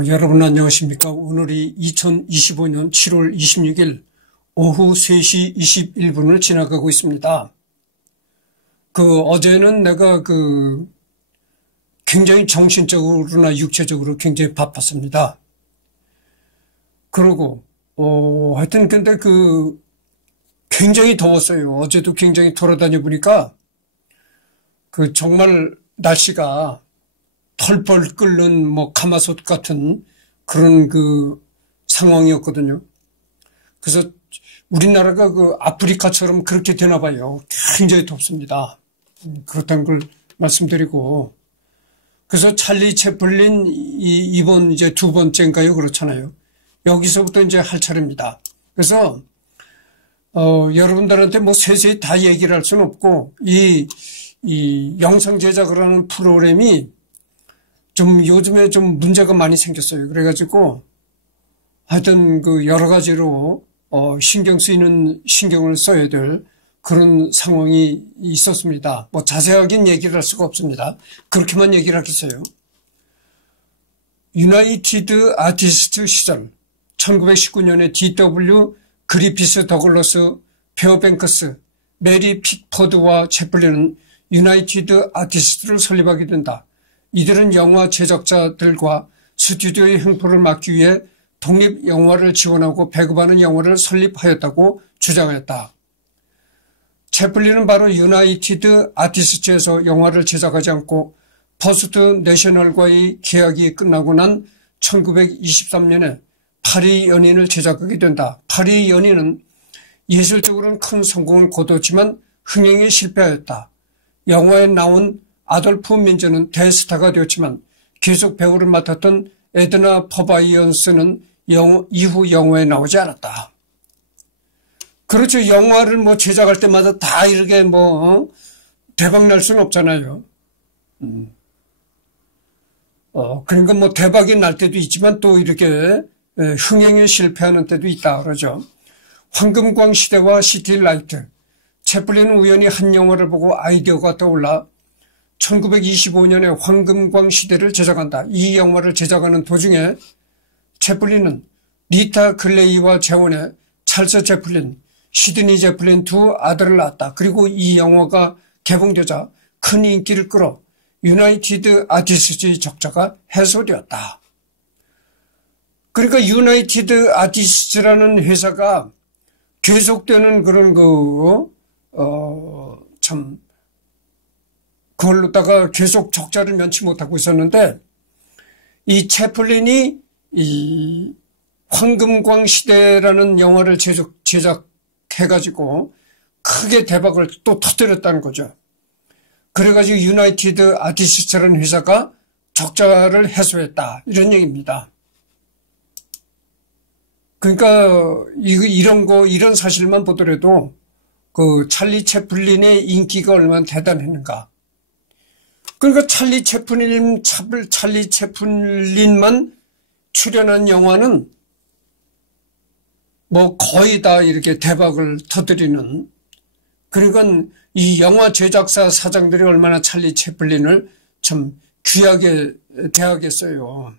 여러분 안녕하십니까? 오늘이 2025년 7월 26일 오후 3시 21분을 지나가고 있습니다. 어제는 내가 굉장히 정신적으로나 육체적으로 굉장히 바빴습니다. 그러고, 하여튼 근데 굉장히 더웠어요. 어제도 굉장히 돌아다녀 보니까 정말 날씨가 펄펄 끓는 가마솥 같은 그런 상황이었거든요. 그래서 우리나라가 아프리카처럼 그렇게 되나 봐요. 굉장히 덥습니다. 그렇다는 걸 말씀드리고. 그래서 찰리 채플린 이번 이제 두 번째인가요? 그렇잖아요. 여기서부터 이제 할 차례입니다. 그래서 여러분들한테 세세히 다 얘기를 할 수는 없고 이 영상 제작을 하는 프로그램이 좀 요즘에 좀 문제가 많이 생겼어요. 그래가지고 하여튼 여러 가지로 신경 쓰이는 신경을 써야 될 그런 상황이 있었습니다. 자세하게는 얘기를 할 수가 없습니다. 그렇게만 얘기를 하겠어요. 유나이티드 아티스트 시절 1919년에 D.W. 그리피스 더글러스, 페어뱅크스, 메리 픽포드와 채플린은 유나이티드 아티스트를 설립하게 된다. 이들은 영화 제작자들과 스튜디오의 횡포를 막기 위해 독립영화를 지원하고 배급하는 영화를 설립하였다고 주장했다. 채플린은 바로 유나이티드 아티스트에서 영화를 제작하지 않고 퍼스트 내셔널과의 계약이 끝나고 난 1923년에 파리 연인을 제작하게 된다. 파리 연인은 예술적으로는 큰 성공을 거뒀지만 흥행에 실패하였다. 영화에 나온 아돌프 민저는 대스타가 되었지만 계속 배우를 맡았던 에드나 퍼바이언스는 이후 영화에 나오지 않았다. 그렇죠. 영화를 제작할 때마다 다 이렇게 대박 날 수는 없잖아요. 그러니까 대박이 날 때도 있지만 또 이렇게 흥행에 실패하는 때도 있다 그러죠. 황금광 시대와 시티라이트. 채플린은 우연히 한 영화를 보고 아이디어가 떠올라 1925년에 황금광 시대를 제작한다. 이 영화를 제작하는 도중에 채플린은 리타 글레이와 재혼해 찰스 채플린, 시드니 채플린 두 아들을 낳았다. 그리고 이 영화가 개봉되자 큰 인기를 끌어 유나이티드 아티스트의 적자가 해소되었다. 그러니까 유나이티드 아티스트라는 회사가 계속되는 그런 그걸로다가 계속 적자를 면치 못하고 있었는데 이 채플린이 이 황금광 시대라는 영화를 제작해가지고 크게 대박을 또 터뜨렸다는 거죠. 그래가지고 유나이티드 아티스트라는 회사가 적자를 해소했다. 이런 얘기입니다. 그러니까 이런 사실만 보더라도 찰리 채플린의 인기가 얼마나 대단했는가. 그러니까 찰리 채플린만 출연한 영화는 거의 다 이렇게 대박을 터뜨리는. 그러니까 이 영화 제작사 사장들이 얼마나 찰리 채플린을 참 귀하게 대하겠어요.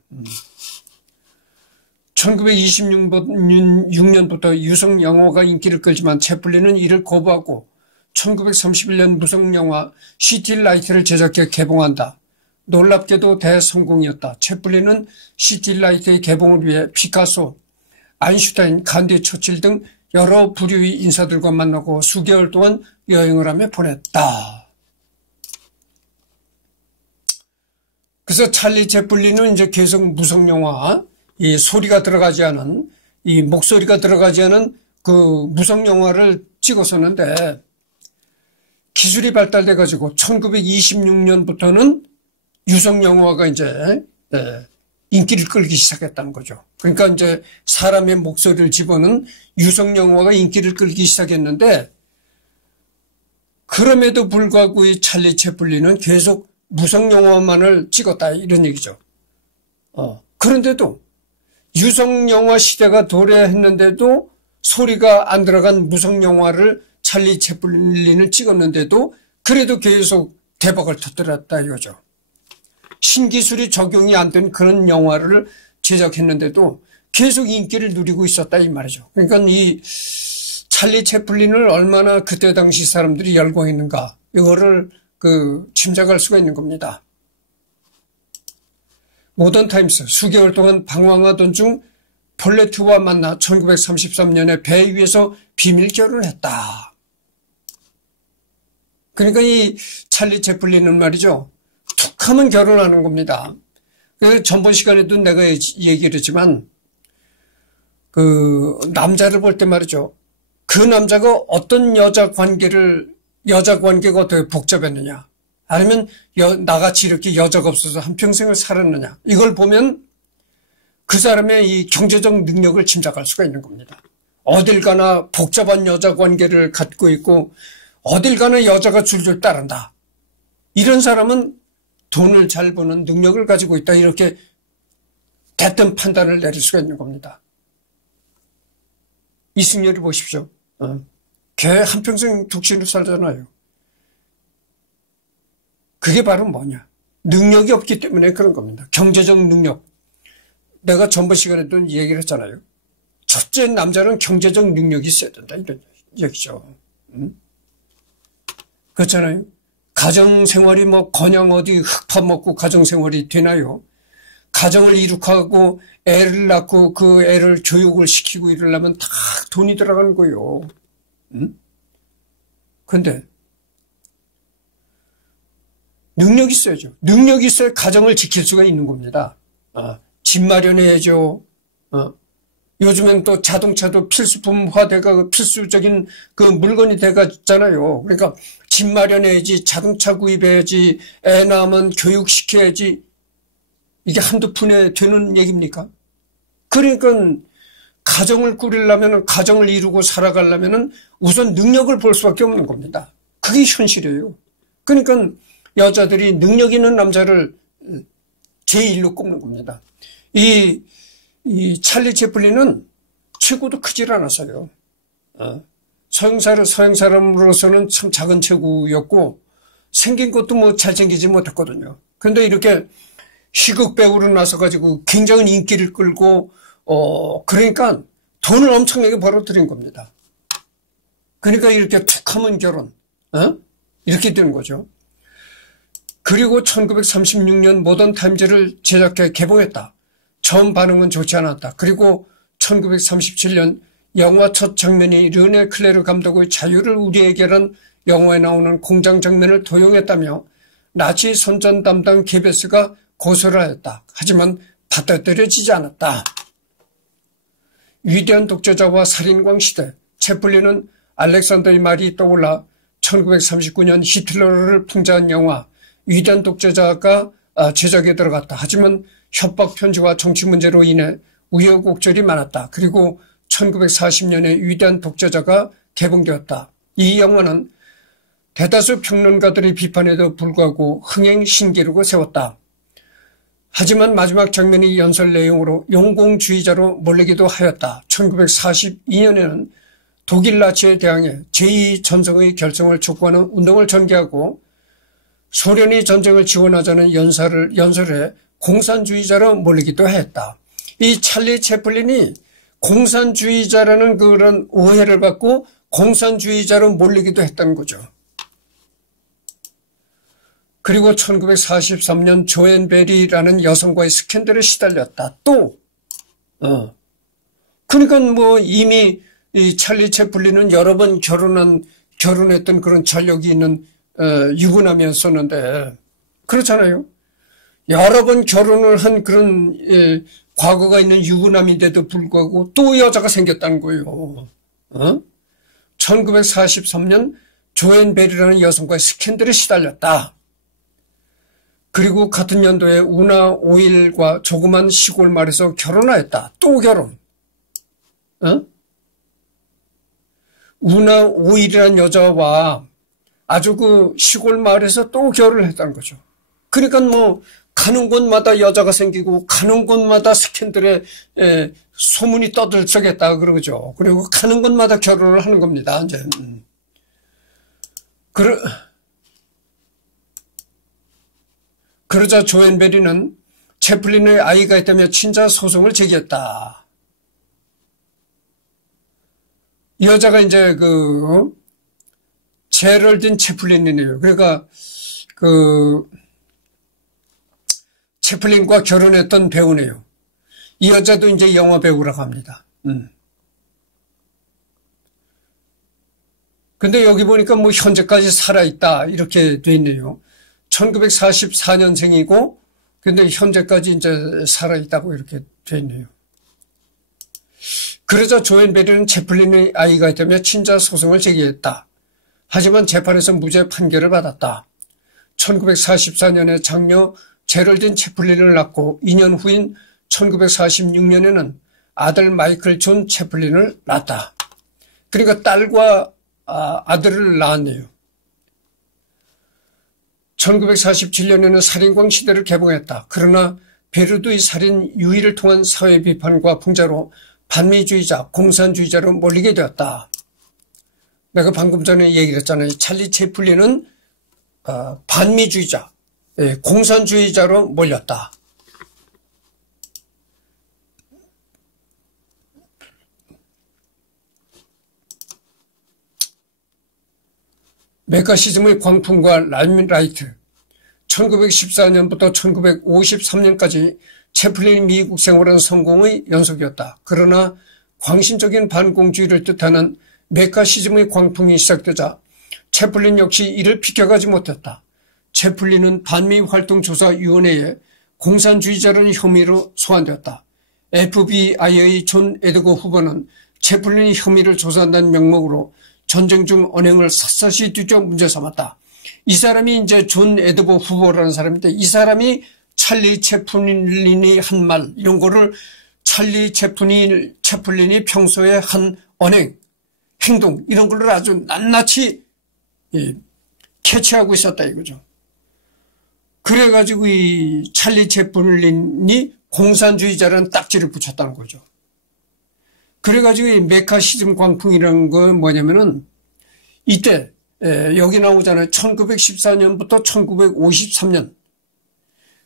1926년부터 유성 영화가 인기를 끌지만 채플린은 이를 거부하고 1931년 무성 영화 시티라이트를 제작해 개봉한다. 놀랍게도 대성공이었다. 채플린은 시티라이트의 개봉을 위해 피카소, 아인슈타인, 간디, 처칠 등 여러 부류의 인사들과 만나고 수개월 동안 여행을 하며 보냈다. 그래서 찰리 채플린은 이제 계속 무성 영화, 이 소리가 들어가지 않은, 이 목소리가 들어가지 않은 무성 영화를 찍었었는데 기술이 발달돼 가지고 1926년부터는 유성 영화가 이제 인기를 끌기 시작했다는 거죠. 그러니까 이제 사람의 목소리를 집어넣은 유성 영화가 인기를 끌기 시작했는데 그럼에도 불구하고 이 찰리 채플린은 계속 무성 영화만을 찍었다 이런 얘기죠. 그런데도 유성 영화 시대가 도래했는데도 소리가 안 들어간 무성 영화를 찰리 채플린을 찍었는데도 그래도 계속 대박을 터뜨렸다 이거죠. 신기술이 적용이 안 된 그런 영화를 제작했는데도 계속 인기를 누리고 있었다 이 말이죠. 그러니까 이 찰리 채플린을 얼마나 그때 당시 사람들이 열광했는가 이거를 짐작할 수가 있는 겁니다. 모던 타임스 수개월 동안 방황하던 중 폴레트와 만나 1933년에 배 위에서 비밀 결혼했다. 그러니까 이 찰리 채플린은 말이죠. 툭 하면 결혼하는 겁니다. 전번 시간에도 내가 얘기를 했지만 남자를 볼 때 말이죠. 그 남자가 어떤 여자 관계가 어떻게 복잡했느냐. 아니면 나같이 이렇게 여자가 없어서 한평생을 살았느냐. 이걸 보면 그 사람의 이 경제적 능력을 짐작할 수가 있는 겁니다. 어딜 가나 복잡한 여자 관계를 갖고 있고 어딜 가나 여자가 줄줄 따른다. 이런 사람은 돈을 잘 버는 능력을 가지고 있다. 이렇게 대뜸 판단을 내릴 수가 있는 겁니다. 이승열이 보십시오. 걔 한평생 독신으로 살잖아요. 그게 바로 뭐냐. 능력이 없기 때문에 그런 겁니다. 경제적 능력. 내가 전번 시간에도 얘기를 했잖아요. 첫째 남자는 경제적 능력이 있어야 된다. 이런 얘기죠. 그렇잖아요. 가정생활이 그냥 어디 흙밥 먹고 가정생활이 되나요? 가정을 이룩하고 애를 낳고 그 애를 교육을 시키고 이러려면 다 돈이 들어가는 거예요. 그런데 능력이 있어야죠. 능력이 있어야 가정을 지킬 수가 있는 겁니다. 집 마련해야죠. 요즘엔 또 자동차도 필수품화돼가 필수적인 그 물건이 돼가잖아요. 그러니까 집 마련해야지, 자동차 구입해야지, 애 낳으면 교육시켜야지. 이게 한두 푼에 되는 얘기입니까? 그러니까 가정을 꾸리려면, 가정을 이루고 살아가려면 우선 능력을 볼 수밖에 없는 겁니다. 그게 현실이에요. 그러니까 여자들이 능력 있는 남자를 제1로 꼽는 겁니다. 이 찰리 채플린은 체구도 크질 않았어요. 서양 사람으로서는 참 작은 체구였고 생긴 것도 잘생기지 못했거든요. 그런데 이렇게 희극 배우로 나서가지고 굉장히 인기를 끌고 그러니까 돈을 엄청나게 벌어들인 겁니다. 그러니까 이렇게 툭 하면 결혼 이렇게 되는 거죠. 그리고 1936년 모던 타임즈를 제작해 개봉했다. 처음 반응은 좋지 않았다. 그리고 1937년 영화 첫 장면이 르네 클레르 감독의 자유를 우리에게 란 영화에 나오는 공장 장면을 도용했다며 나치 선전 담당 게베스가 고소를 하였다. 하지만 받아들여지지 않았다. 위대한 독재자와 살인광 시대, 채플린은 알렉산더의 말이 떠올라 1939년 히틀러를 풍자한 영화 위대한 독재자가 제작에 들어갔다. 하지만 협박 편지와 정치 문제로 인해 우여곡절이 많았다. 그리고 1940년에 위대한 독재자가 개봉되었다. 이 영화는 대다수 평론가들의 비판에도 불구하고 흥행 신기록을 세웠다. 하지만 마지막 장면이 연설 내용으로 용공주의자로 몰리기도 하였다. 1942년에는 독일 나치에 대항해 제2전성의 결성을 촉구하는 운동을 전개하고 소련이 전쟁을 지원하자는 연설에 공산주의자로 몰리기도 했다. 이 찰리 채플린이 공산주의자라는 그런 오해를 받고 공산주의자로 몰리기도 했다는 거죠. 그리고 1943년 조앤 베리라는 여성과의 스캔들에 시달렸다. 또 그러니까 이미 이 찰리 채플린은 여러 번 결혼했던 그런 전력이 있는 유부남이었었는데 그렇잖아요. 여러 번 결혼을 한 그런 과거가 있는 유부남인데도 불구하고 또 여자가 생겼다는 거예요. 1943년 조앤 베리라는 여성과의 스캔들에 시달렸다. 그리고 같은 연도에 우나 오일과 조그만 시골 마을에서 결혼하였다. 또 결혼. 우나 오일이라는 여자와 아주 그 시골 마을에서 또 결혼을 했다는 거죠. 그러니까 가는 곳마다 여자가 생기고 가는 곳마다 스캔들에 소문이 떠들썩했다 그러죠. 그리고 가는 곳마다 결혼을 하는 겁니다. 이제 그러자 조앤 베리는 채플린의 아이가 있다며 친자 소송을 제기했다. 이 여자가 이제 제럴딘 채플린이네요. 그러니까 채플린과 결혼했던 배우네요. 이 여자도 이제 영화 배우라고 합니다. 근데 여기 보니까 뭐 현재까지 살아있다 이렇게 돼 있네요. 1944년생이고 근데 현재까지 이제 살아있다고 이렇게 돼 있네요. 그러자 조앤 베리는 채플린의 아이가 있다며 친자 소송을 제기했다. 하지만 재판에서 무죄 판결을 받았다. 1944년에 장녀 제럴딘 채플린을 낳고 2년 후인 1946년에는 아들 마이클 존 채플린을 낳았다. 그러니까 딸과 아들을 낳았네요. 1947년에는 살인광 시대를 개봉했다. 그러나 베르두의 살인 유의를 통한 사회 비판과 풍자로 반미주의자, 공산주의자로 몰리게 되었다. 내가 방금 전에 얘기를 했잖아요. 찰리 채플린은 반미주의자, 공산주의자로 몰렸다. 메카시즘의 광풍과 라임라이트. 1914년부터 1953년까지 채플린이 미국 생활은 성공의 연속이었다. 그러나 광신적인 반공주의를 뜻하는 메카시즘의 광풍이 시작되자 채플린 역시 이를 비켜가지 못했다. 채플린은 반미활동조사위원회에 공산주의자라는 혐의로 소환되었다. FBI의 존 에드거 후보는 채플린의 혐의를 조사한다는 명목으로 전쟁 중 언행을 샅샅이 뒤져 문제 삼았다. 이 사람이 이제 존 에드거 후보라는 사람인데 이 사람이 찰리 채플린이 한 말 이런 거를 찰리 채플린이 평소에 한 언행, 행동 이런 걸 아주 낱낱이 캐치하고 있었다 이거죠. 그래가지고 이 찰리 채플린이 공산주의자라는 딱지를 붙였다는 거죠. 그래가지고 이 메카시즘 광풍이라는 건 뭐냐면은 이때 여기 나오잖아요. 1914년부터 1953년.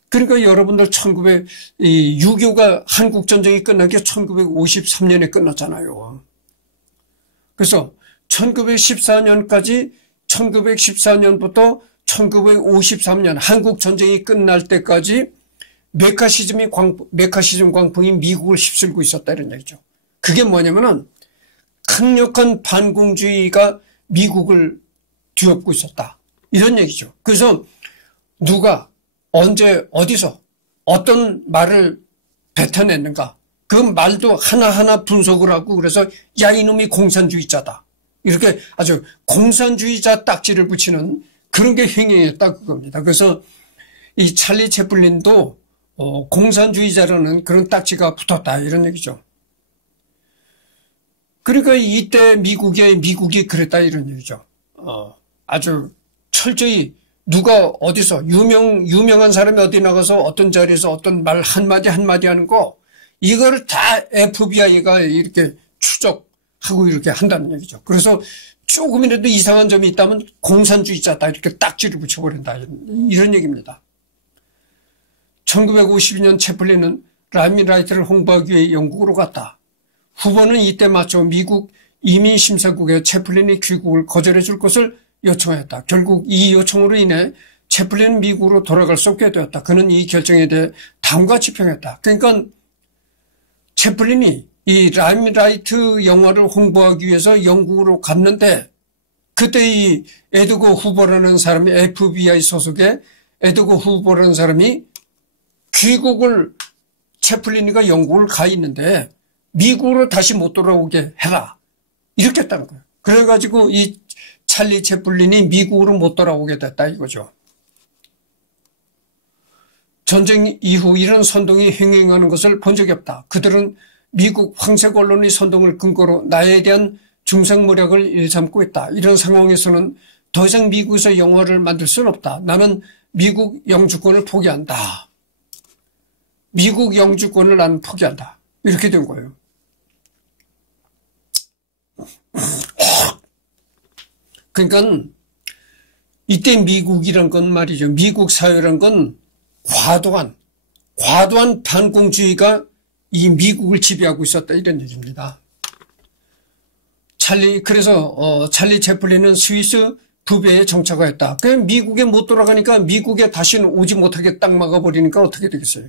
그러니까 여러분들 6.25가 한국전쟁이 끝난 게 1953년에 끝났잖아요. 그래서 1914년까지 1914년부터 1953년 한국전쟁이 끝날 때까지 메카시즘 광풍이 미국을 휩쓸고 있었다 이런 얘기죠. 그게 뭐냐면은 강력한 반공주의가 미국을 뒤엎고 있었다. 이런 얘기죠. 그래서 누가 언제 어디서 어떤 말을 뱉어냈는가 그 말도 하나하나 분석을 하고 그래서 야 이놈이 공산주의자다. 이렇게 아주 공산주의자 딱지를 붙이는 그런 게 행해했다 그겁니다. 그래서 이 찰리 채플린도 공산주의자라는 그런 딱지가 붙었다 이런 얘기죠. 그러니까 이때 미국이 그랬다 이런 얘기죠. 아주 철저히 누가 어디서 유명한 사람이 어디 나가서 어떤 자리에서 어떤 말 한마디 하는 거 이거를 다 FBI가 이렇게 추적하고 이렇게 한다는 얘기죠. 그래서 조금이라도 이상한 점이 있다면 공산주의자다 이렇게 딱지를 붙여버린다 이런 얘기입니다. 1952년 채플린은 라임라이트를 홍보하기 위해 영국으로 갔다. 후보는 이때 맞춰 미국 이민심사국에 채플린이 귀국을 거절해 줄 것을 요청했다. 결국 이 요청으로 인해 채플린은 미국으로 돌아갈 수 없게 되었다. 그는 이 결정에 대해 다음과 지평했다. 그러니까 채플린이 이 라임라이트 영화를 홍보하기 위해서 영국으로 갔는데 그때 이 에드거 후보라는 사람이 FBI 소속의 에드거 후보라는 사람이 귀국을 채플린이가 영국을 가 있는데 미국으로 다시 못 돌아오게 해라. 이렇게 했다는 거예요. 그래가지고 이 찰리 채플린이 미국으로 못 돌아오게 됐다 이거죠. 전쟁 이후 이런 선동이 행행하는 것을 본 적이 없다. 그들은 미국 황색 언론의 선동을 근거로 나에 대한 중상모략을 일삼고 있다. 이런 상황에서는 더 이상 미국에서 영화를 만들 수는 없다. 나는 미국 영주권을 포기한다. 미국 영주권을 나는 포기한다. 이렇게 된 거예요. 그러니까 이때 미국이란 건 말이죠. 미국 사회란 건 과도한 과도한 반공주의가 이 미국을 지배하고 있었다 이런 얘기입니다. 그래서 찰리 채플린은 스위스 부배에 정착하였다. 그 미국에 못 돌아가니까 미국에 다시는 오지 못하게 딱 막아버리니까 어떻게 되겠어요?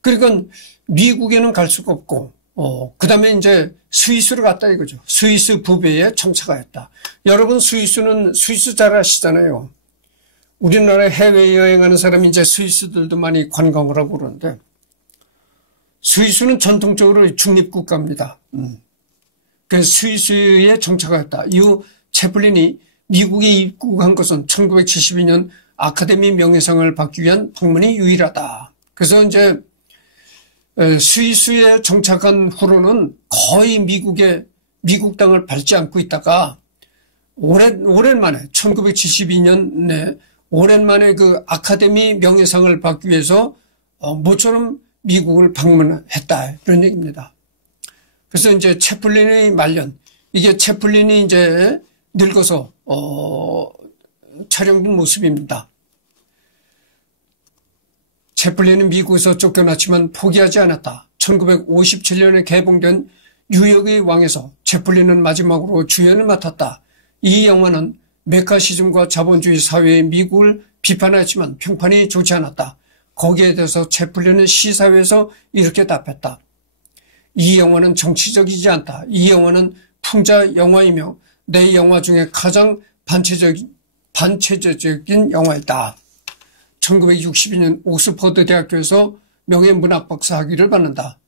그러니까 미국에는 갈 수가 없고 그 다음에 이제 스위스로 갔다 이거죠. 스위스 부배에 정착하였다. 여러분 스위스 잘 아시잖아요. 우리나라에 해외여행하는 사람이 이제 스위스들도 많이 관광을 하고 그러는데 스위스는 전통적으로 중립국가입니다. 그래서 스위스에 정착하였다. 이후 채플린이 미국에 입국한 것은 1972년 아카데미 명예상을 받기 위한 방문이 유일하다. 그래서 이제 스위스에 정착한 후로는 거의 미국 땅을 밟지 않고 있다가 오랜만에 1972년에 오랜만에 그 아카데미 명예상을 받기 위해서 모처럼 미국을 방문했다 이런 얘기입니다. 그래서 이제 채플린의 말년 이게 채플린이 이제 늙어서 촬영된 모습입니다. 채플린은 미국에서 쫓겨났지만 포기하지 않았다. 1957년에 개봉된 뉴욕의 왕에서 채플린은 마지막으로 주연을 맡았다. 이 영화는 메카시즘과 자본주의 사회의 미국을 비판했지만 평판이 좋지 않았다. 거기에 대해서 채플린은 시사회에서 이렇게 답했다. 이 영화는 정치적이지 않다. 이 영화는 풍자 영화이며 내 영화 중에 가장 반체제적인 영화이다. 1962년 옥스퍼드 대학교에서 명예문학 박사 학위를 받는다.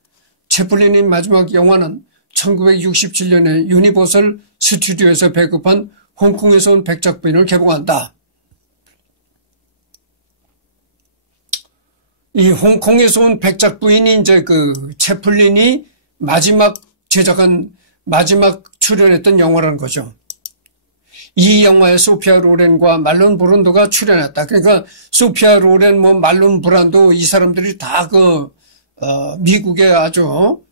채플린의 마지막 영화는 1967년에 유니버설 스튜디오에서 배급한 홍콩에서 온 백작부인을 개봉한다. 이 홍콩에서 온 백작부인이 이제 그 채플린이 마지막 출연했던 영화라는 거죠. 이 영화에 소피아 로렌과 말론 브란도가 출연했다. 그러니까 소피아 로렌, 말론 브란도 이 사람들이 다 미국의 아주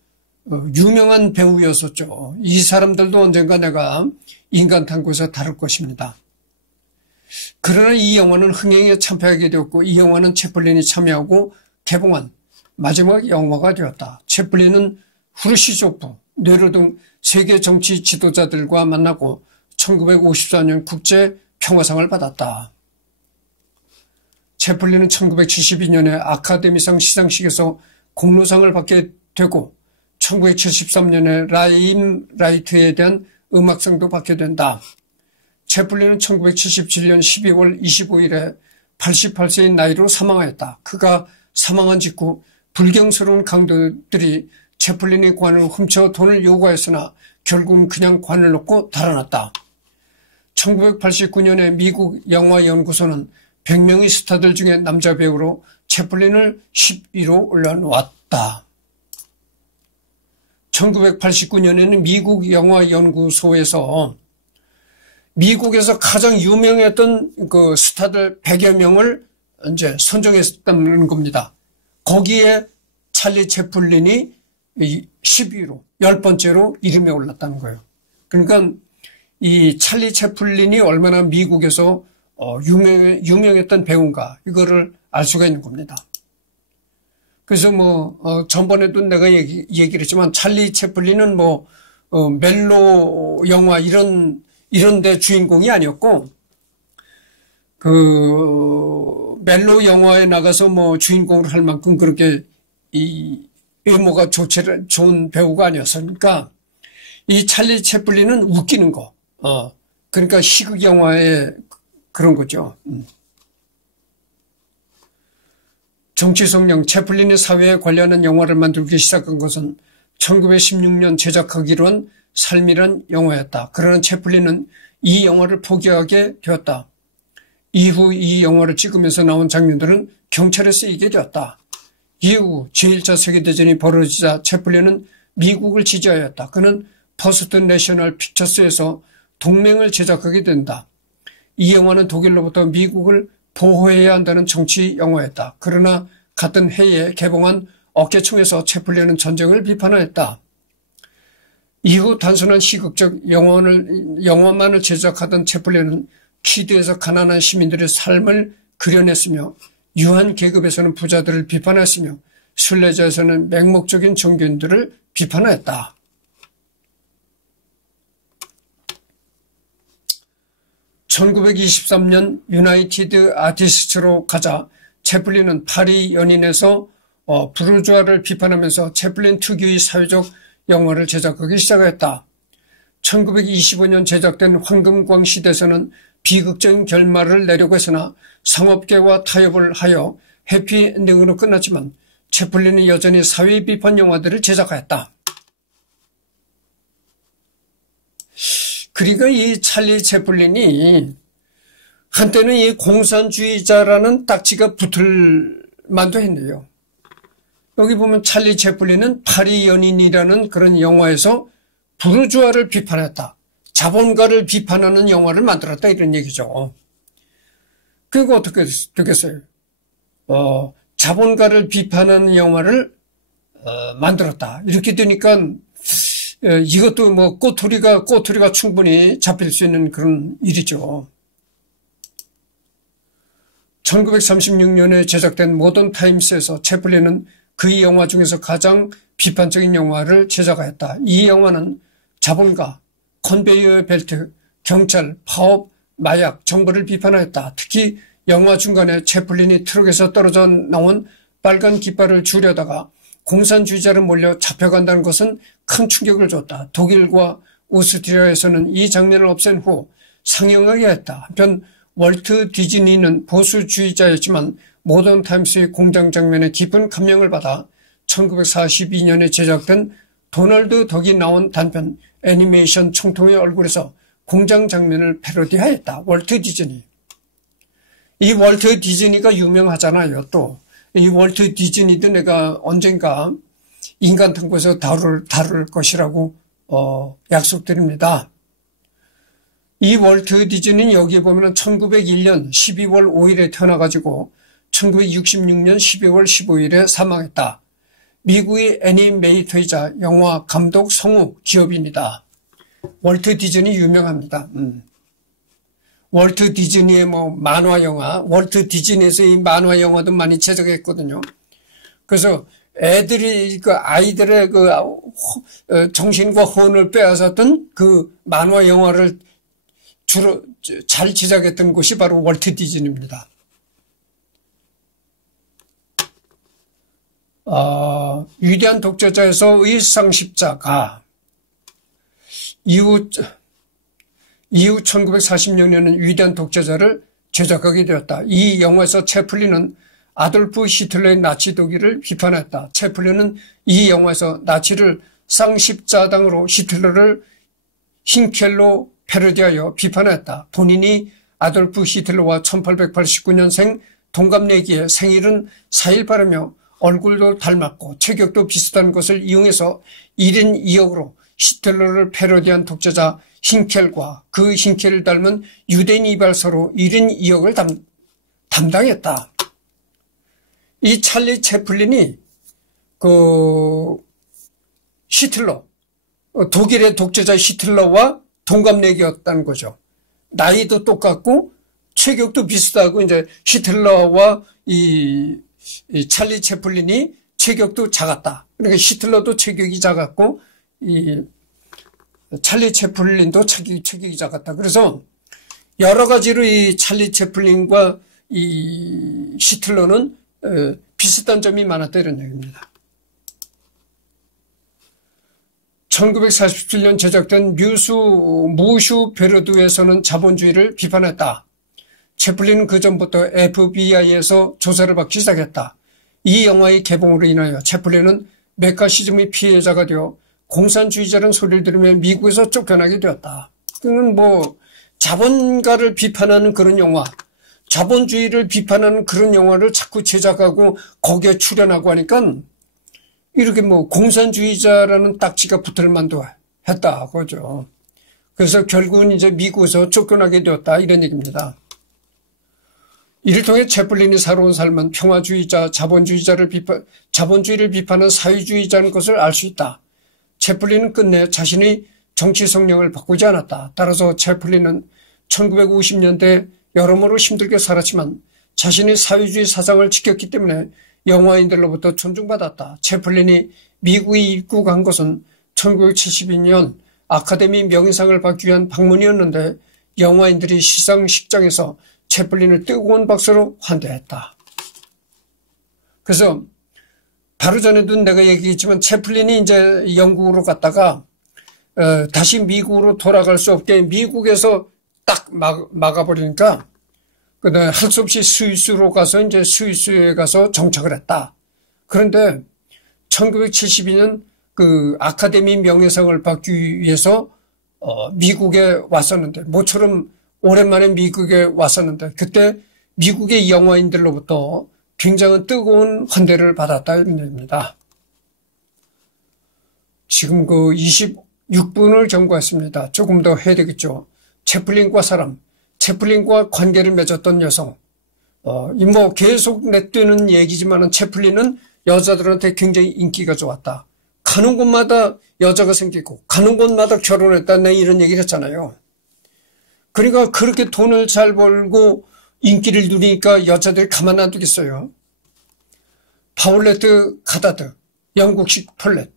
유명한 배우였었죠. 이 사람들도 언젠가 내가 인간탐구에서 다룰 것입니다. 그러나 이 영화는 흥행에 참패하게 되었고 이 영화는 채플린이 참여하고 개봉한 마지막 영화가 되었다. 채플린은 후르시초프, 네로 등 세계 정치 지도자들과 만나고 1954년 국제평화상을 받았다. 채플린은 1972년에 아카데미상 시상식에서 공로상을 받게 되고 1973년에 라임라이트에 대한 음악상도 받게 된다. 채플린은 1977년 12월 25일에 88세의 나이로 사망하였다. 그가 사망한 직후 불경스러운 강도들이 채플린의 관을 훔쳐 돈을 요구하였으나 결국은 그냥 관을 놓고 달아났다. 1989년에 미국 영화연구소는 100명의 스타들 중에 남자 배우로 채플린을 10위로 올려놓았다. 1989년에는 미국 영화연구소에서 미국에서 가장 유명했던 그 스타들 100여 명을 이제 선정했다는 겁니다. 거기에 찰리 채플린이 10위로 10번째로 이름에 올랐다는 거예요. 그러니까 이 찰리 채플린이 얼마나 미국에서 유명했던 배우인가 이거를 알 수가 있는 겁니다. 그래서 전번에도 내가 얘기를 했지만 찰리 채플린은 멜로 영화 이런 데 주인공이 아니었고 그 멜로 영화에 나가서 주인공을 할 만큼 그렇게 이 외모가 좋은 배우가 아니었으니까 이 찰리 채플린은 웃기는 거 그러니까 희극 영화의 그런 거죠. 정치 성령 채플린의 사회에 관련한 영화를 만들기 시작한 것은 1916년 제작하기로 한 삶이란 영화였다. 그러나 채플린은 이 영화를 포기하게 되었다. 이후 이 영화를 찍으면서 나온 장면들은 경찰에 쓰이게 되었다. 이후 제1차 세계대전이 벌어지자 채플린은 미국을 지지하였다. 그는 퍼스트 내셔널 픽처스에서 동맹을 제작하게 된다. 이 영화는 독일로부터 미국을 보호해야 한다는 정치 영화였다. 그러나 같은 해에 개봉한 어깨총에서 채플린은 전쟁을 비판하였다. 이후 단순한 시극적 영화만을 제작하던 채플린은 키드에서 가난한 시민들의 삶을 그려냈으며 유한 계급에서는 부자들을 비판했으며 순례자에서는 맹목적인 종교인들을 비판했다. (1923년) 유나이티드 아티스트로 가자 채플린은 파리 연인에서 부르주아를 비판하면서 채플린 특유의 사회적 영화를 제작하기 시작했다. 1925년 제작된 황금광 시대에서는 비극적인 결말을 내려고 했으나 상업계와 타협을 하여 해피엔딩으로 끝났지만 채플린은 여전히 사회 비판 영화들을 제작하였다. 그러니까 이 찰리 채플린이 한때는 이 공산주의자라는 딱지가 붙을 만도 했네요. 여기 보면 찰리 채플린은 파리 연인이라는 그런 영화에서 부르주아를 비판했다. 자본가를 비판하는 영화를 만들었다 이런 얘기죠. 그리고 어떻게 되겠어요? 자본가를 비판하는 영화를 만들었다. 이렇게 되니까 이것도 뭐 꼬투리가 충분히 잡힐 수 있는 그런 일이죠. 1936년에 제작된 모던 타임스에서 채플린은 그 영화 중에서 가장 비판적인 영화를 제작하였다. 이 영화는 자본가, 컨베이어 벨트, 경찰, 파업, 마약, 정부를 비판하였다. 특히 영화 중간에 채플린이 트럭에서 떨어져 나온 빨간 깃발을 주려다가 공산주의자를 몰려 잡혀간다는 것은 큰 충격을 줬다. 독일과 오스트리아에서는 이 장면을 없앤 후 상영하게 했다. 한편 월트 디즈니는 보수주의자였지만 모던 타임스의 공장 장면에 깊은 감명을 받아 1942년에 제작된 도널드 덕이 나온 단편 애니메이션 총통의 얼굴에서 공장 장면을 패러디하였다. 월트 디즈니. 이 월트 디즈니가 유명하잖아요. 또 이 월트 디즈니도 내가 언젠가 인간탐구에서 다룰 것이라고 약속드립니다. 이 월트 디즈니는 여기에 보면 1901년 12월 5일에 태어나가지고 1966년 12월 15일에 사망했다. 미국의 애니메이터이자 영화 감독 성우 기업입니다. 월트 디즈니 유명합니다. 월트 디즈니의 만화 영화, 월트 디즈니에서 이 만화 영화도 많이 제작했거든요. 그래서 아이들의 정신과 혼을 빼앗았던 그 만화 영화를 주로 잘 제작했던 곳이 바로 월트 디즈니입니다. 위대한 독재자에서 의상십자가 이후 1940년에는 위대한 독재자를 제작하게 되었다. 이 영화에서 채플린은 아돌프 히틀러의 나치 독일을 비판했다. 채플린은 이 영화에서 나치를 쌍십자당으로 히틀러를 흰켈로 패러디하여 비판했다. 본인이 아돌프 히틀러와 1889년생 동갑내기에 생일은 4.18이며 얼굴도 닮았고 체격도 비슷한 것을 이용해서 1인 2역으로 히틀러를 패러디한 독재자 흰켈과 그 흰켈을 닮은 유대인 이발사로 1인 2역을 담당했다. 이 찰리 채플린이 히틀러, 독일의 독재자 히틀러와 동갑내기였다는 거죠. 나이도 똑같고 체격도 비슷하고 이제 히틀러와 이 찰리 채플린이 체격도 작았다. 그러니까 히틀러도 체격이 작았고 이 찰리 채플린도 체격이 작았다. 그래서 여러 가지로 이 찰리 채플린과 이 히틀러는 비슷한 점이 많았다 이런 얘기입니다. 1947년 제작된 무슈베르드에서는 자본주의를 비판했다. 채플린은 그 전부터 FBI에서 조사를 받기 시작했다. 이 영화의 개봉으로 인하여 채플린은 메카시즘의 피해자가 되어 공산주의자라는 소리를 들으며 미국에서 쫓겨나게 되었다. 그는 자본가를 비판하는 그런 영화, 자본주의를 비판하는 그런 영화를 자꾸 제작하고 거기에 출연하고 하니까 이렇게 공산주의자라는 딱지가 붙을 만도 했다. 그죠. 그래서 결국은 이제 미국에서 쫓겨나게 되었다. 이런 얘기입니다. 이를 통해 채플린이 살아온 삶은 평화주의자, 자본주의를 비판한 사회주의자인 것을 알 수 있다. 채플린은 끝내 자신의 정치 성향을 바꾸지 않았다. 따라서 채플린은 1950년대 여러모로 힘들게 살았지만 자신의 사회주의 사상을 지켰기 때문에 영화인들로부터 존중받았다. 채플린이 미국에 입국한 것은 1972년 아카데미 명예상을 받기 위한 방문이었는데 영화인들이 시상식장에서 채플린을 뜨거운 박수로 환대했다. 그래서 바로 전에도 내가 얘기했지만 채플린이 이제 영국으로 갔다가 다시 미국으로 돌아갈 수 없게 미국에서 딱 막아버리니까 그다음에 할 수 없이 스위스로 가서 이제 스위스에 가서 정착을 했다. 그런데 1972년 그 아카데미 명예상을 받기 위해서 미국에 왔었는데 모처럼 오랜만에 미국에 왔었는데 그때 미국의 영화인들로부터 굉장히 뜨거운 환대를 받았다 이런 얘기입니다. 지금 그 26분을 경과했습니다. 조금 더 해야 되겠죠. 채플린과 사람, 채플린과 관계를 맺었던 여성. 이 뭐 계속 내뜨는 얘기지만은 채플린은 여자들한테 굉장히 인기가 좋았다. 가는 곳마다 여자가 생기고 가는 곳마다 결혼했다. 내가 이런 얘기를 했잖아요. 그러니까 그렇게 돈을 잘 벌고 인기를 누리니까 여자들이 가만 안 두겠어요. 파울레트 가다드, 영국식 폴렛.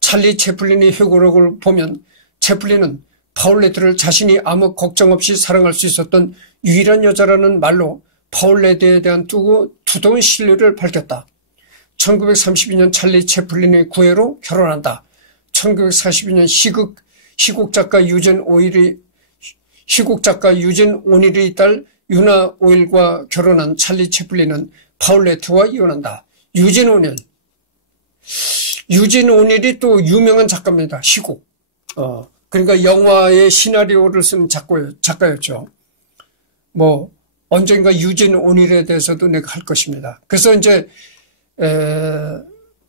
찰리 채플린의 회고록을 보면 채플린은 파울레트를 자신이 아무 걱정 없이 사랑할 수 있었던 유일한 여자라는 말로 파울레트에 대한 두터운 신뢰를 밝혔다. 1932년 찰리 채플린의 구애로 결혼한다. 1942년 희곡 작가 유진 오닐의 딸 유나 오일과 결혼한 찰리 채플린은 파울레트와 이혼한다. 유진 오닐이 또 유명한 작가입니다. 희곡. 그러니까 영화의 시나리오를 쓴 작가였죠. 뭐 언젠가 유진 오닐에 대해서도 내가 할 것입니다. 그래서 이제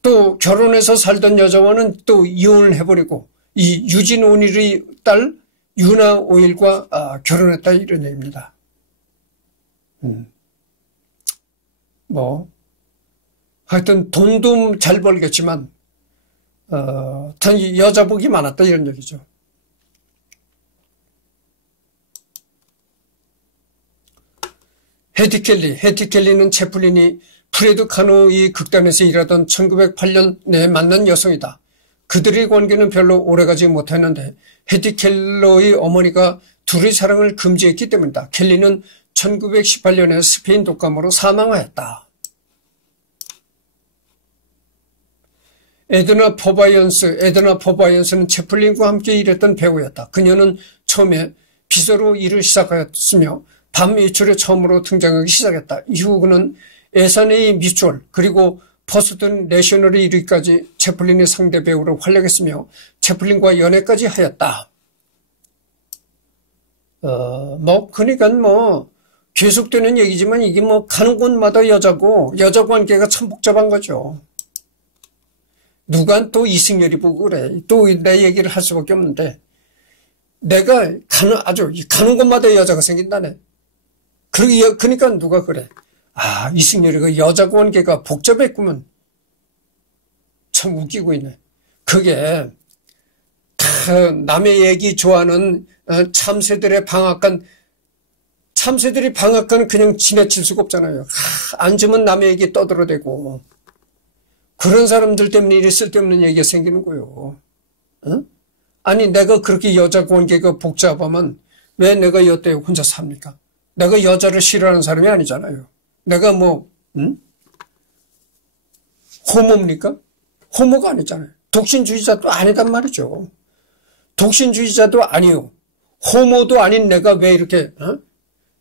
또 결혼해서 살던 여자와는 또 이혼을 해버리고 이 유진 오닐의 딸 유나 오일과 결혼했다 이런 얘기입니다. 뭐 하여튼 돈도 잘 벌겠지만 여자 복이 많았다 이런 얘기죠. 해티 켈리는 채플린이 프레드 카노의 극단에서 일하던 1908년에 만난 여성이다. 그들의 관계는 별로 오래가지 못했는데 해티 켈러의 어머니가 둘의 사랑을 금지했기 때문이다. 켈리는 1918년에 스페인 독감으로 사망하였다. 에드나 포바이언스는 채플린과 함께 일했던 배우였다. 그녀는 처음에 비서로 일을 시작하였으며 밤 외출에 처음으로 등장하기 시작했다. 이후 그는 에사네이 뮤추얼 그리고 퍼스트 내셔널에 이르기까지 채플린의 상대 배우로 활약했으며 채플린과 연애까지 하였다. 그러니까 계속되는 얘기지만 이게 가는 곳마다 여자고 여자 관계가 참 복잡한 거죠. 누가 또 이승열이 보고 그래. 또 내 얘기를 할 수밖에 없는데 내가 가는 곳마다 여자가 생긴다네. 그러니까 누가 그래. 이승열이 그 여자 관계가 복잡했구먼. 참 웃기고 있네. 그게 다 남의 얘기 좋아하는 참새들이 방앗간 그냥 지나칠 수가 없잖아요. 앉으면 남의 얘기 떠들어대고 그런 사람들 때문에 이래 쓸데없는 얘기가 생기는 거예요. 아니 내가 그렇게 여자 관계가 복잡하면 왜 내가 여태 혼자 삽니까? 내가 여자를 싫어하는 사람이 아니잖아요. 내가 호모입니까? 호모가 아니잖아요. 독신주의자도 아니단 말이죠. 독신주의자도 아니요. 호모도 아닌 내가 왜 이렇게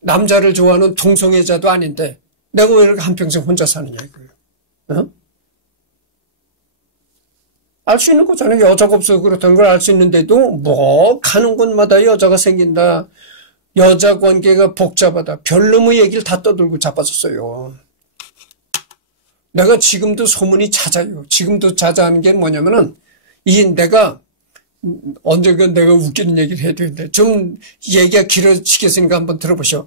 남자를 좋아하는 동성애자도 아닌데 내가 왜 이렇게 한평생 혼자 사느냐 이거예요. 알 수 있는 거잖아요. 여자가 없어서 그렇다는 걸 알 수 있는데도 가는 곳마다 여자가 생긴다. 여자 관계가 복잡하다. 별놈의 얘기를 다 떠들고 자빠졌어요. 내가 지금도 소문이 잦아요. 지금도 잦아하는 게 뭐냐면은 내가 언젠가 내가 웃기는 얘기를 해야 되는데 좀 얘기가 길어지겠으니까 한번 들어보시오.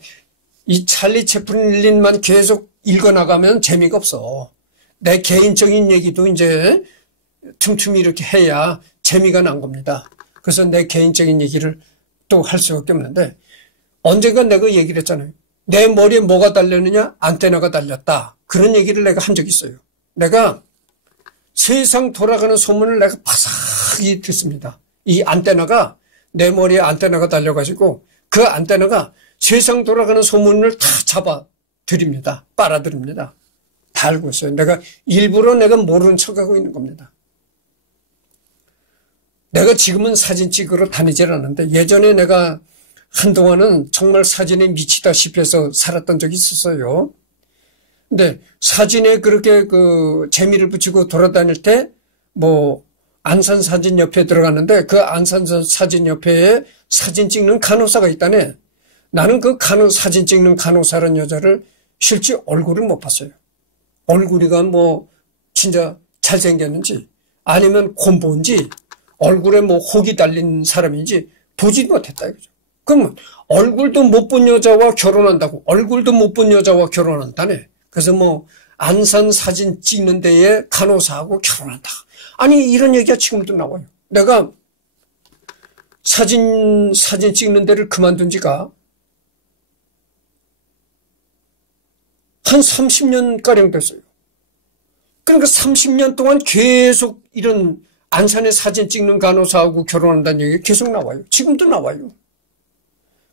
이 찰리 채플린만 계속 읽어나가면 재미가 없어. 내 개인적인 얘기도 이제 틈틈이 이렇게 해야 재미가 난 겁니다. 그래서 내 개인적인 얘기를 또 할 수밖에 없는데 언젠가 내가 얘기를 했잖아요. 내 머리에 뭐가 달렸느냐? 안테나가 달렸다. 그런 얘기를 내가 한 적이 있어요. 내가 세상 돌아가는 소문을 내가 바삭히 듣습니다. 이 안테나가 내 머리에 안테나가 달려가지고 그 안테나가 세상 돌아가는 소문을 다 잡아드립니다. 빨아들입니다. 다 알고 있어요. 일부러 내가 모르는 척하고 있는 겁니다. 내가 지금은 사진 찍으러 다니질 않는데 예전에 내가 한동안은 정말 사진에 미치다시피 해서 살았던 적이 있었어요. 근데 사진에 그렇게 재미를 붙이고 돌아다닐 때 안산 사진 옆에 들어갔는데 그 안산 사진 옆에 사진 찍는 간호사가 있다네. 나는 그 사진 찍는 간호사라는 여자를 실제 얼굴을 못 봤어요. 얼굴이가 진짜 잘생겼는지 아니면 곰보인지 얼굴에 혹이 달린 사람인지 보지 못했다 이거죠. 그러면 얼굴도 못 본 여자와 결혼한다고 얼굴도 못 본 여자와 결혼한다네. 그래서 안산 사진 찍는 데에 간호사하고 결혼한다. 아니 이런 얘기가 지금도 나와요. 내가 사진 찍는 데를 그만둔 지가 한 30년가량 됐어요. 그러니까 30년 동안 계속 이런 안산에 사진 찍는 간호사하고 결혼한다는 얘기가 계속 나와요. 지금도 나와요.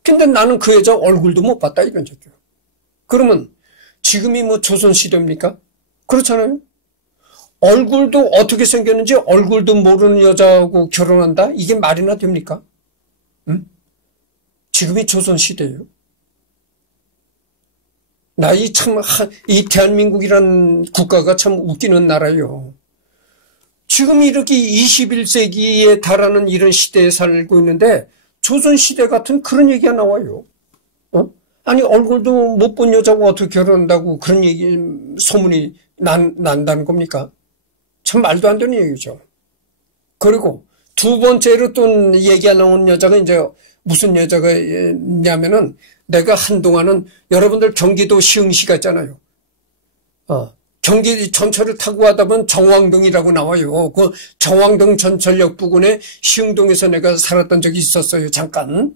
근데 나는 그 여자 얼굴도 못 봤다 이런 얘기예요. 그러면 지금이 조선시대입니까? 그렇잖아요. 얼굴도 어떻게 생겼는지 얼굴도 모르는 여자하고 결혼한다? 이게 말이나 됩니까? 응? 지금이 조선시대예요. 이 대한민국이란 국가가 참 웃기는 나라예요. 지금 이렇게 21세기에 달하는 이런 시대에 살고 있는데 조선시대 같은 그런 얘기가 나와요. 아니 얼굴도 못 본 여자하고 어떻게 결혼한다고 그런 소문이 난다는 겁니까? 참 말도 안 되는 얘기죠. 그리고 두 번째로 또 얘기가 나온 여자가 이제 무슨 여자가 있냐면은 내가 한동안은 여러분들 경기도 시흥시가 있잖아요. 경기 전철을 타고 가다 보면 정왕동이라고 나와요. 그 정왕동 전철역 부근에 시흥동에서 내가 살았던 적이 있었어요. 잠깐.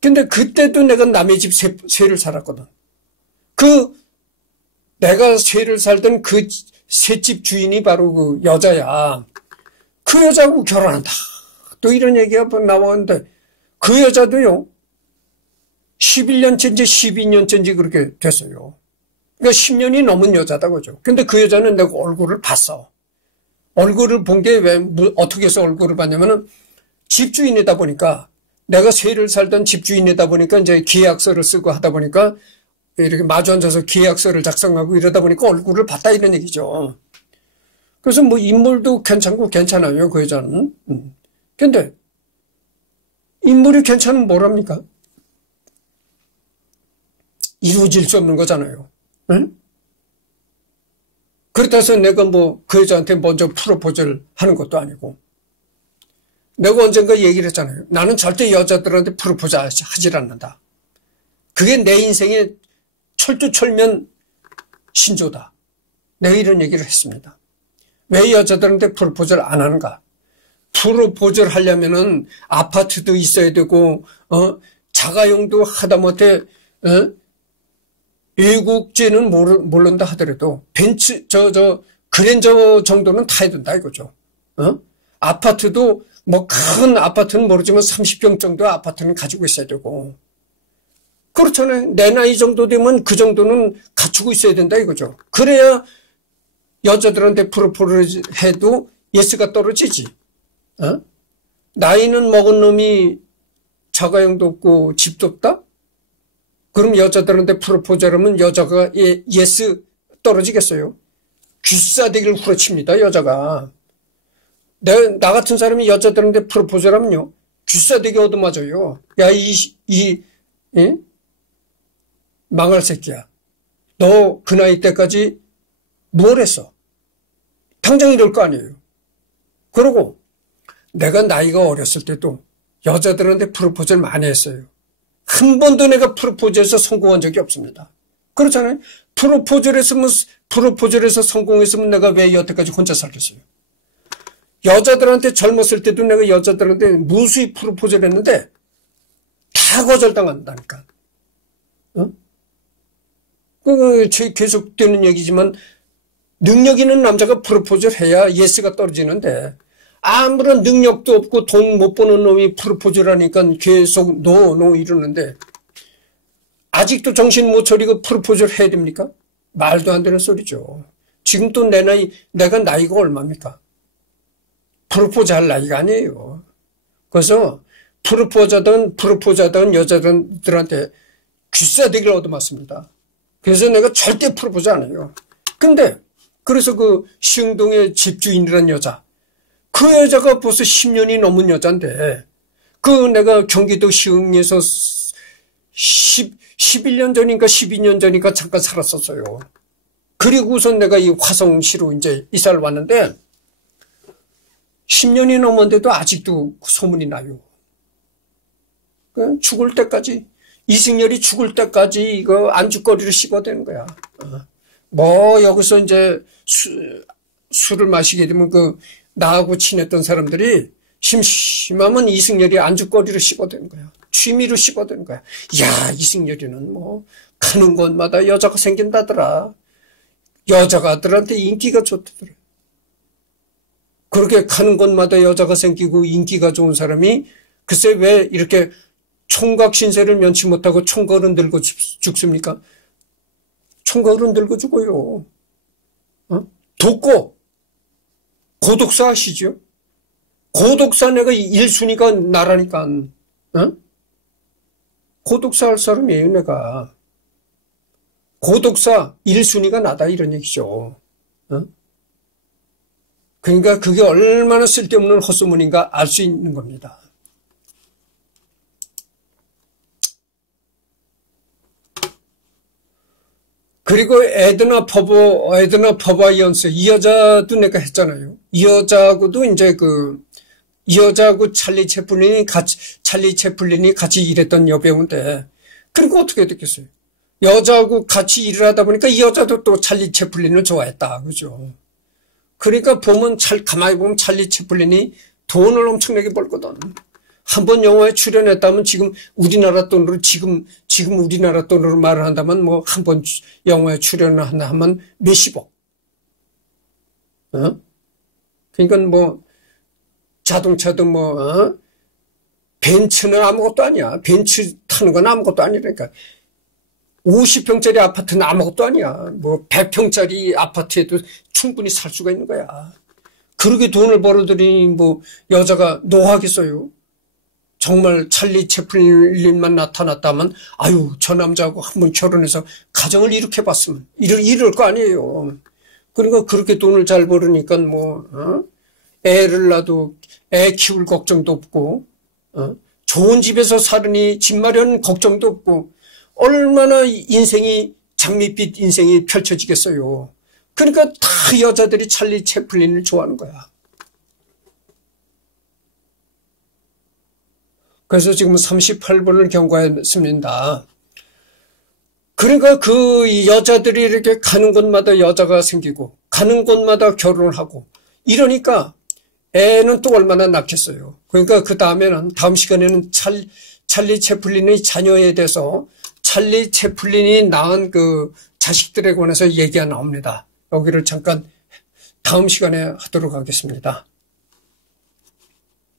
근데 그때도 내가 남의 집 세를 살았거든. 내가 세를 살던 그 셋집 주인이 바로 그 여자야. 그 여자하고 결혼한다. 또 이런 얘기가 나왔는데 그 여자도요. 11년째인지 12년째인지 그렇게 됐어요. 그러니까 10년이 넘은 여자다 그죠. 근데 그 여자는 내가 얼굴을 봤어. 얼굴을 본 게 어떻게 해서 얼굴을 봤냐면은 집주인이다 보니까 내가 세를 살던 집주인이다 보니까 이제 계약서를 쓰고 하다 보니까 이렇게 마주 앉아서 계약서를 작성하고 이러다 보니까 얼굴을 봤다 이런 얘기죠. 그래서 인물도 괜찮고 괜찮아요, 그 여자는. 근데 인물이 괜찮으면 뭐랍니까? 이루어질 수 없는 거잖아요. 응? 그렇다 해서 내가 그 여자한테 먼저 프로포즈를 하는 것도 아니고. 내가 언젠가 얘기를 했잖아요. 나는 절대 여자들한테 프로포즈 하질 않는다. 그게 내 인생의 철두철면 신조다. 내가 이런 얘기를 했습니다. 왜 여자들한테 프로포즈를 안 하는가? 프로포즈를 하려면은 아파트도 있어야 되고, 자가용도 하다못해, 외국제는 모른다 하더라도, 그랜저 정도는 타야 된다 이거죠. 아파트도 큰 아파트는 모르지만 30평 정도 아파트는 가지고 있어야 되고. 그렇잖아요. 내 나이 정도 되면 그 정도는 갖추고 있어야 된다 이거죠. 그래야 여자들한테 프로포즈 해도 예스가 떨어지지. 나이는 먹은 놈이 자가용도 없고 집도 없다? 그럼 여자들한테 프로포즈하면 여자가 예스 떨어지겠어요? 귀싸대기를 후려칩니다, 여자가. 나 같은 사람이 여자들한테 프로포즈를 하면요, 귀싸대기 얻어맞아요. 야, 망할 새끼야. 너 그 나이 때까지 뭘 했어? 당장 이럴 거 아니에요. 그러고 내가 나이가 어렸을 때도 여자들한테 프로포즈를 많이 했어요. 한 번도 내가 프로포즈에서 성공한 적이 없습니다. 그렇잖아요. 프로포즈를 해서 성공했으면 내가 왜 여태까지 혼자 살겠어요. 여자들한테 젊었을 때도 내가 여자들한테 무수히 프로포즈를 했는데 다 거절당한다니까. 계속되는 얘기지만 능력 있는 남자가 프로포즈를 해야 예스가 떨어지는데 아무런 능력도 없고 돈 못 버는 놈이 프로포즈를 하니까 계속 노 이러는데 아직도 정신 못 차리고 프로포즈를 해야 됩니까? 말도 안 되는 소리죠. 지금 또 내가 나이가 얼마입니까? 프로포즈 할 나이가 아니에요. 그래서 프로포즈하던 여자들한테 귀싸대기를 얻어맞습니다. 그래서 내가 절대 프로포즈 안 해요. 근데 그래서 그 시흥동의 집주인이라는 여자, 그 여자가 벌써 10년이 넘은 여잔데 내가 경기도 시흥에서 11년 전인가 12년 전인가 잠깐 살았었어요. 그리고선 내가 이 화성시로 이제 이사를 왔는데 10년이 넘었는데도 아직도 소문이 나요. 죽을 때까지, 이승열이 죽을 때까지 이거 안주거리를 씹어대는 거야. 여기서 이제 술을 마시게 되면 나하고 친했던 사람들이 심심하면 이승열이 안주거리를 씹어대는 거야. 취미로 씹어대는 거야. 야, 이승열이는 가는 곳마다 여자가 생긴다더라. 여자가들한테 인기가 좋다더라. 그렇게 가는 곳마다 여자가 생기고 인기가 좋은 사람이 글쎄 왜 이렇게 총각 신세를 면치 못하고 총각은 들고 죽습니까? 총각은 들고 죽어요. 독고 고독사 아시죠? 고독사 내가 1순위가 나라니까. 고독사 할 사람이에요 내가. 고독사 1순위가 나다 이런 얘기죠. 그러니까 그게 얼마나 쓸데없는 헛소문인가 알 수 있는 겁니다. 그리고 에드나 퍼바이언스 이 여자도 내가 했잖아요. 이 여자하고도 이제 이 여자하고 찰리 채플린이 같이 일했던 여배우인데 그리고 어떻게 됐겠어요? 여자하고 같이 일을 하다 보니까 이 여자도 또 찰리 채플린을 좋아했다. 그죠? 그러니까 가만히 보면 찰리 채플린이 돈을 엄청나게 벌거든. 한 번 영화에 출연했다면 지금 우리나라 돈으로 말을 한다면 한 번 영화에 출연을 한다 하면 몇십억. 그러니까 자동차도 벤츠는 아무것도 아니야. 벤츠 타는 건 아무것도 아니라니까. 50평짜리 아파트는 아무것도 아니야. 100평짜리 아파트에도 충분히 살 수가 있는 거야. 그렇게 돈을 벌어들이니 여자가 노하겠어요. 정말 찰리 채플린만 나타났다면 아유 저 남자하고 한번 결혼해서 가정을 일으켜봤으면 이럴 거 아니에요. 그러니까 그렇게 돈을 잘 벌으니까 애를 낳아도 애 키울 걱정도 없고 좋은 집에서 살으니 집 마련 걱정도 없고 얼마나 장밋빛 인생이 펼쳐지겠어요. 그러니까 다 여자들이 찰리 채플린을 좋아하는 거야. 그래서 지금 38번을 경과했습니다. 그러니까 그 여자들이 이렇게 가는 곳마다 여자가 생기고 가는 곳마다 결혼을 하고 이러니까 애는 또 얼마나 낳겠어요. 그러니까 그 다음에는 다음 시간에는 찰리 채플린의 자녀에 대해서 찰리 채플린이 낳은 그 자식들에 관해서 얘기가 나옵니다. 여기를 잠깐 다음 시간에 하도록 하겠습니다.